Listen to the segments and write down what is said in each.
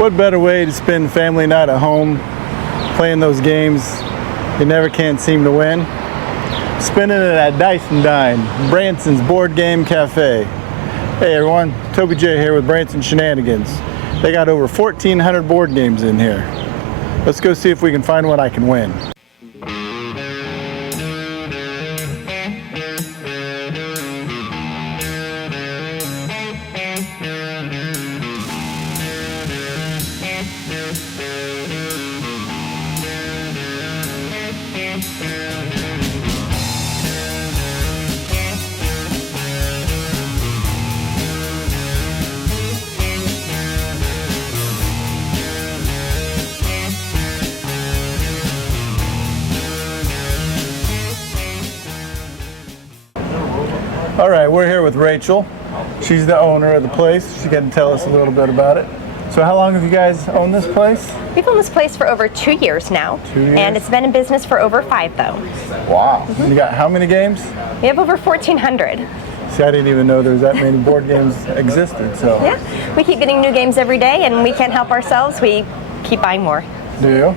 What better way to spend family night at home playing those games you never can seem to win? Spending it at Dine Branson's Board Game Cafe. Hey everyone, Toby J here with Branson Shenanigans. They got over 1,400 board games in here. Let's go see if we can find one I can win. All right, we're here with Rachel. She's the owner of the place. She's going to tell us a little bit about it. So how long have you guys owned this place? We've owned this place for over 2 years now. 2 years? And it's been in business for over 5 though. Wow. You got how many games? We have over 1,400. See, I didn't even know there was that many board games existed. So Yeah, we keep getting new games every day and we can't help ourselves. We keep buying more. Do you?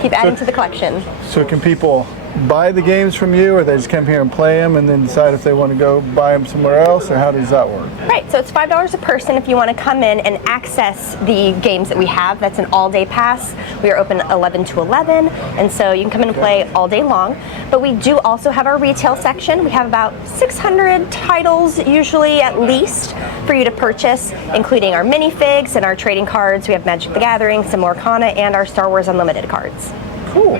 Keep adding to the collection. So can people buy the games from you, or they just come here and play them and then decide if they want to go buy them somewhere else, or how does that work? Right, so it's $5 a person if you want to come in and access the games that we have. That's an all-day pass. We are open 11 to 11, and so you can come in and play all day long. But we do also have our retail section. We have about 600 titles, usually at least, for you to purchase, including our minifigs and our trading cards. We have Magic the Gathering, some Lorcana, and our Star Wars Unlimited cards. Cool.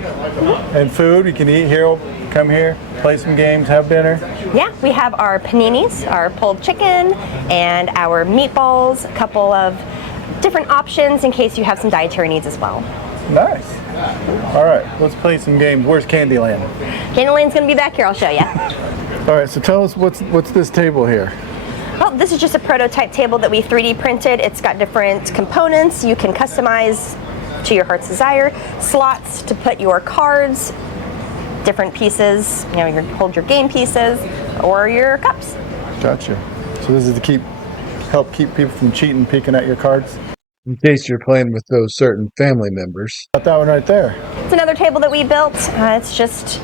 And food, you can eat here, come here, play some games, have dinner. Yeah, we have our paninis, our pulled chicken, and our meatballs, a couple of different options in case you have some dietary needs as well. Nice. All right, let's play some games. Where's Candyland? Candyland's gonna be back here, I'll show you. All right, so tell us what's this table here? Well, this is just a prototype table that we 3D printed. It's got different components you can customize to your heart's desire, slots to put your cards, different pieces, you know, you hold your game pieces, or your cups. Gotcha. So this is to help keep people from cheating, peeking at your cards? In case you're playing with those certain family members. Got that one right there. It's another table that we built. It's just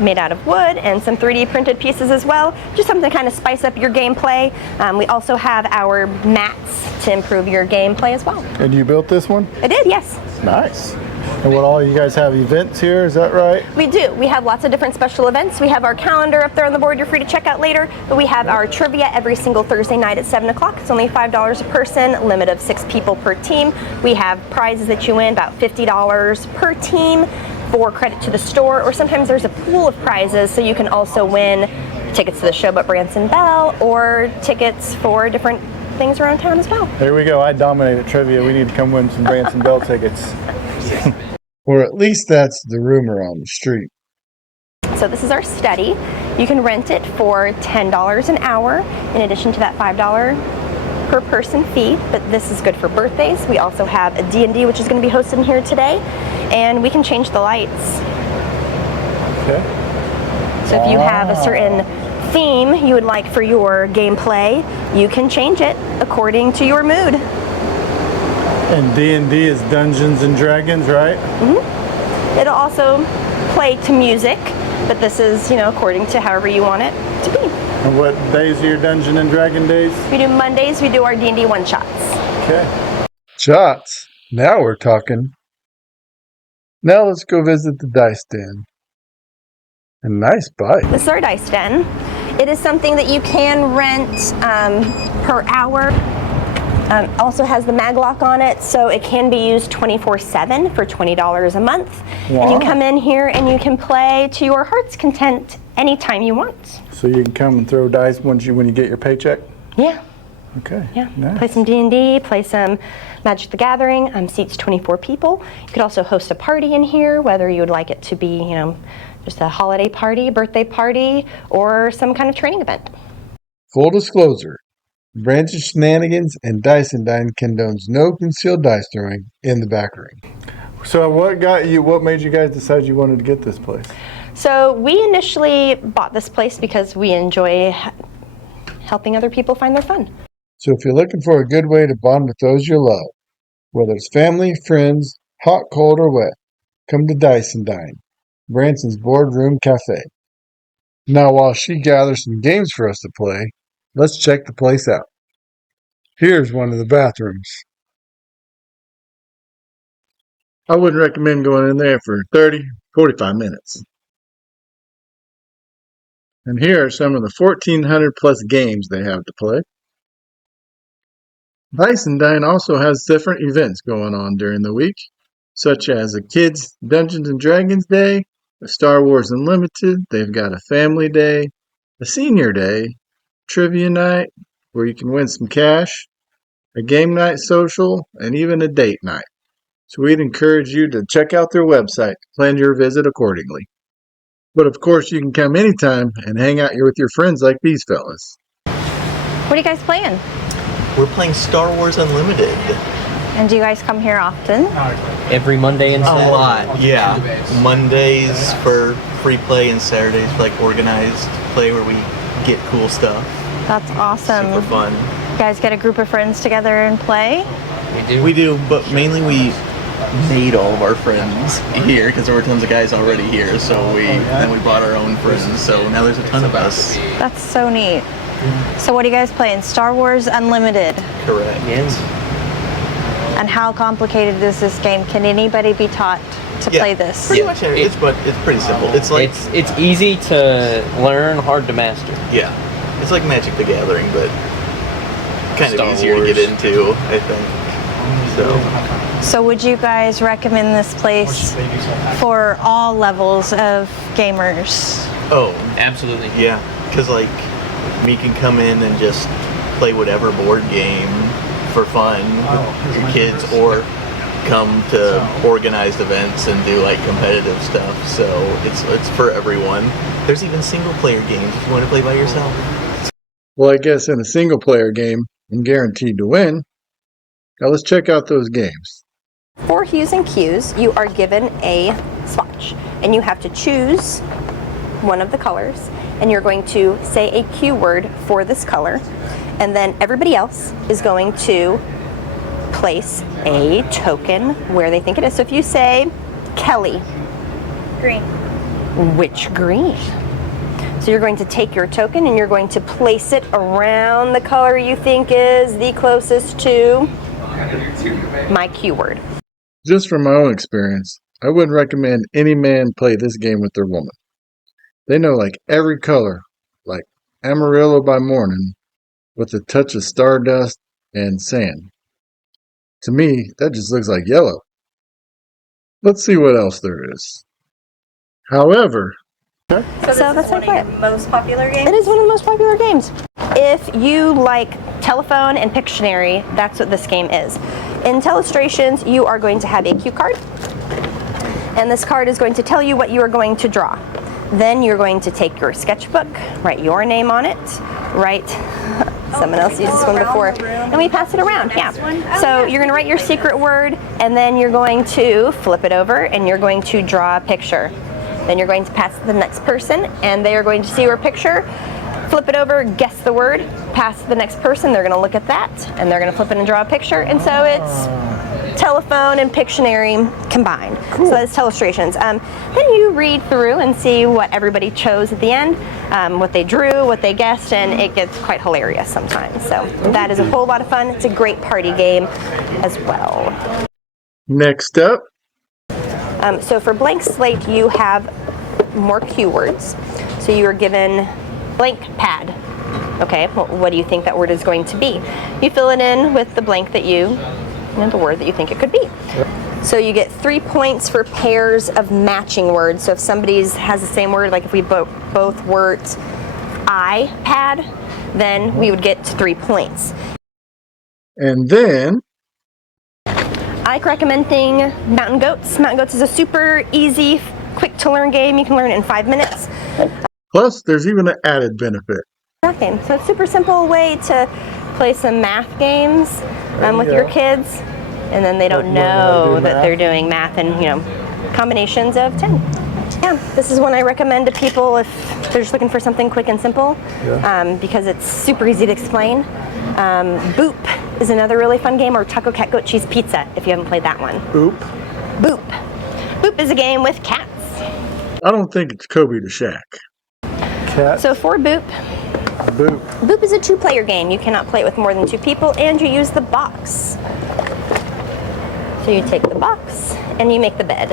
made out of wood and some 3D printed pieces as well. Just something to kind of spice up your gameplay. We also have our mats to improve your gameplay as well. And you built this one? I did, yes. Nice. And what all you guys have events here, is that right? We do. We have lots of different special events. We have our calendar up there on the board you're free to check out later. But we have our trivia every single Thursday night at 7 o'clock. It's only $5 a person, limit of 6 people per team. We have prizes that you win, about $50 per team for credit to the store, or sometimes there's a pool of prizes, so you can also win tickets to the show at Branson Bell or tickets for different things around town as well. There we go. I dominated trivia. We need to come win some Branson Bell tickets. Or at least that's the rumor on the street. So this is our study. You can rent it for $10 an hour in addition to that $5 per person fee, but this is good for birthdays. We also have a D&D which is going to be hosted in here today, and we can change the lights. Okay. So if you have a certain theme you would like for your gameplay, you can change it according to your mood. And D&D is Dungeons and Dragons, right? Mm-hmm. It'll also play to music, but this is, you know, according to however you want it to be. And what days are your Dungeon and Dragon days? We do Mondays, we do our D&D one-shots. Okay. Shots. Now we're talking. Now let's go visit the dice den. A nice bike. This is our dice den. It is something that you can rent per hour. Also has the mag lock on it, so it can be used 24/7 for $20 a month. Wow. And you come in here and you can play to your heart's content anytime you want. So you can come and throw dice when you get your paycheck? Yeah. Okay. Yeah. Nice. Play some D&D, play some Magic the Gathering. Seats 24 people. You could also host a party in here, whether you would like it to be, you know, just a holiday party, birthday party, or some kind of training event. Full disclosure. Branson Shenanigans and Dice and Dine condones no concealed dice throwing in the back room. So what made you guys decide you wanted to get this place? So we initially bought this place because we enjoy helping other people find their fun. So if you're looking for a good way to bond with those you love, Whether it's family, friends, hot, cold, or wet, come to Dice and Dine, Branson's Boardroom Cafe. Now, while she gathers some games for us to play, let's check the place out. Here's one of the bathrooms. I wouldn't recommend going in there for 30, 45 minutes. And here are some of the 1,400 plus games they have to play. Dice and Dine also has different events going on during the week, such as a Kids Dungeons and Dragons Day, a Star Wars Unlimited, they've got a Family Day, a Senior Day, Trivia Night, where you can win some cash, a Game Night Social, and even a Date Night. So we'd encourage you to check out their website to plan your visit accordingly. But of course, you can come anytime and hang out here with your friends like these fellas. What are you guys playing? We're playing Star Wars Unlimited. And do you guys come here often? Every Monday and Saturday. A lot, yeah. Mondays for free play and Saturdays for like organized play where we get cool stuff. That's awesome. Super fun. You guys get a group of friends together and play? We do, but mainly we made all of our friends here because there were tons of guys already here. So then we brought our own friends. So now there's a ton of us. That's so neat. So what are you guys playing? Star Wars Unlimited. Correct. Yes. And how complicated is this game? Can anybody be taught to play this? Pretty much, it's pretty simple. It's like it's easy to learn, hard to master. Yeah, it's like Magic the Gathering, but kind Star of easier Wars. to get into, I think. So would you guys recommend this place for all levels of gamers? Oh, Absolutely. yeah, because like me can come in and just play whatever board game for fun with your kids, or come to organized events and do like competitive stuff. So it's for everyone. There's even single player games if you want to play by yourself. Well, I guess in a single player game, I'm guaranteed to win. Now let's check out those games. For hues and cues, you are given a swatch, and you have to choose one of the colors, and you're going to say a cue word for this color, and then everybody else is going to place a token where they think it is. So if you say Kelly, Green. which green? So you're going to take your token and you're going to place it around the color you think is the closest to my cue word. Just from my own experience, I wouldn't recommend any man play this game with their woman. They know like every color, like Amarillo by morning, with a touch of stardust and sand. To me, that just looks like yellow. Let's see what else there is. However, So So that's is one like of your most popular games? It is one of the most popular games. If you like telephone and Pictionary, that's what this game is. In Telestrations, you are going to have a cue card, and this card is going to tell you what you are going to draw. Then you're going to take your sketchbook, write your name on it, write someone else used this one before, and we pass it around. Yeah. So you're going to write your secret word, and then you're going to flip it over, and you're going to draw a picture. Then you're going to pass it to the next person, and they are going to see your picture, flip it over, guess the word, pass it to the next person. They're going to look at that, and they're going to flip it and draw a picture. And so it's telephone and Pictionary combined. Cool. So that's Telestrations. Then you read through and see what everybody chose at the end, what they drew, what they guessed, and it gets quite hilarious sometimes. So that is a whole lot of fun. It's a great party game as well. next up, So for blank slate, you have more cue words. So you are given blank pad. Okay, well, what do you think that word is going to be? You fill it in with the blank that the word that you think it could be. So you get 3 points for pairs of matching words. So if somebody's has the same word, like if we both words iPad, then we would get 3 points. and then I recommending Mountain Goats. Mountain Goats is a super easy, quick to learn game. You can learn it in 5 minutes. plus there's even an added benefit. Math game. So it's a super simple way to play some math games with your kids, and then they don't Like learn how to know do that math. they're doing math and combinations of 10. Yeah, this is one I recommend to people if they're just looking for something quick and simple, because it's super easy to explain. Boop is another really fun game, or Taco Cat Goat Cheese Pizza if you haven't played that one. Oop. Boop. Boop is a game with cats. I don't think it's Kobe the Shack. Cat. So for Boop, Boop. Boop is a 2-player game. You cannot play it with more than 2 people, and you use the box. So you take the box and you make the bed.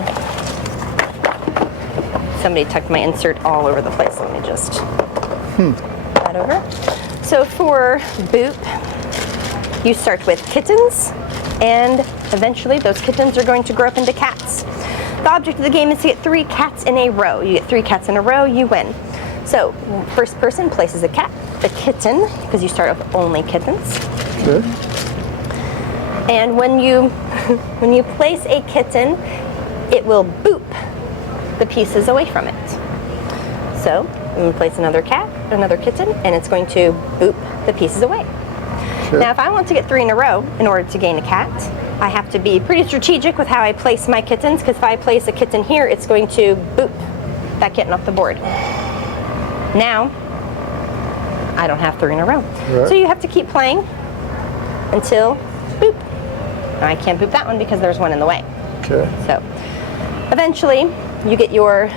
Somebody tucked my insert all over the place. Let me just that over. So for Boop, you start with kittens, and eventually those kittens are going to grow up into cats. The object of the game is to get 3 cats in a row. You get 3 cats in a row, you win. So first person places a kitten, because you start with only kittens. Good. And when you when you place a kitten, it will boop the pieces away from it. So I'm going to place another kitten, and it's going to boop the pieces away. Sure. Now, if I want to get 3 in a row in order to gain a cat, I have to be pretty strategic with how I place my kittens, because if I place a kitten here, it's going to boop that kitten off the board. Now, I don't have 3 in a row. Right. So you have to keep playing until boop. Now, I can't boop that one because there's one in the way. Okay. So eventually, you get your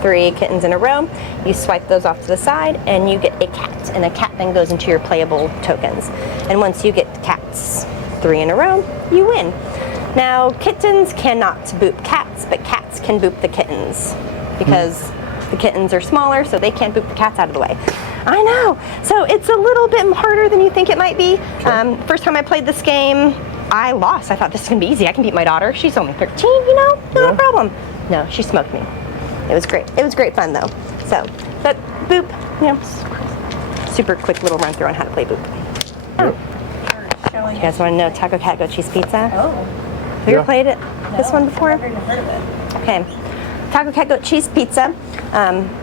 3 kittens in a row, you swipe those off to the side, and you get a cat, and a cat then goes into your playable tokens. And once you get cats 3 in a row, you win. Now, kittens cannot boop cats, but cats can boop the kittens, because the kittens are smaller, so they can't boop the cats out of the way. I know, so it's a little bit harder than you think it might be. First time I played this game, I lost. I thought this is gonna be easy. I can beat my daughter. She's only 13, you know, not a problem. No, she smoked me. It was great. It was great fun though. So, but Boop, you know, super quick little run through on how to play Boop. Oh. Showing You guys want to know Taco Cat Goat Cheese Pizza? Oh. Have you ever played it? This one before? I've never even heard of it. Okay. Taco Cat Goat Cheese Pizza.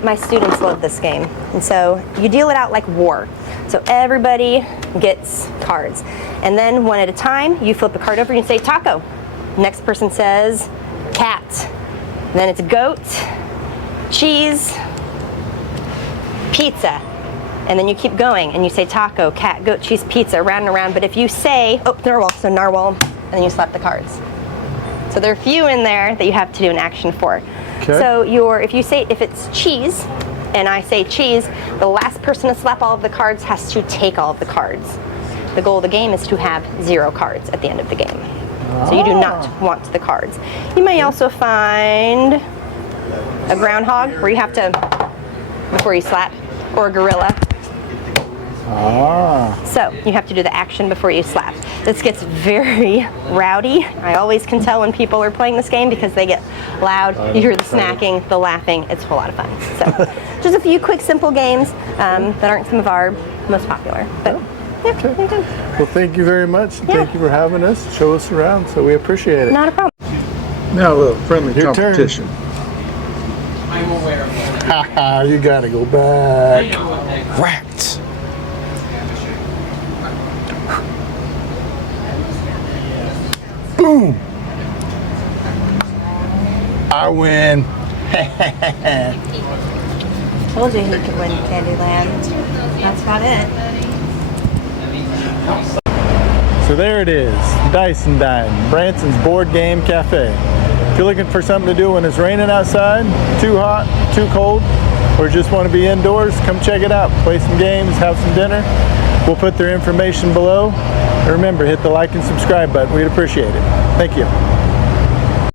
My students love this game. And so you deal it out like war. So everybody gets cards. And then one at a time, you flip a card over and you say taco. Next person says cat. And then it's goat, cheese, pizza. And then you keep going and you say taco, cat, goat, cheese, pizza, round and around. But if you say, oh, narwhal, so narwhal, and then you slap the cards. So there are a few in there that you have to do an action for. Okay. So if it's cheese, and I say cheese, the last person to slap all of the cards has to take all of the cards. The goal of the game is to have 0 cards at the end of the game. So you do not want the cards. You may also find a groundhog where you have to, before you slap, or a gorilla. So you have to do the action before you slap. This gets very rowdy. I always can tell when people are playing this game because they get loud. You hear the smacking, the laughing. It's a whole lot of fun. So just a few quick, simple games that aren't some of our most popular. But yeah, there you go. Well, thank you very much. Thank you for having us. Show us around. So we appreciate it. Not a problem. Now a little friendly Your turn. competition. I'm aware of that. Haha, you gotta go back. Rats. Boom. I win. Told you he could win Candyland. That's about it. So there it is, Dine Branson's Board Game Cafe. If you're looking for something to do when it's raining outside, too hot, too cold, or just want to be indoors, come check it out. Play some games, have some dinner. We'll put their information below. And remember, hit the like and subscribe button. We'd appreciate it. Thank you.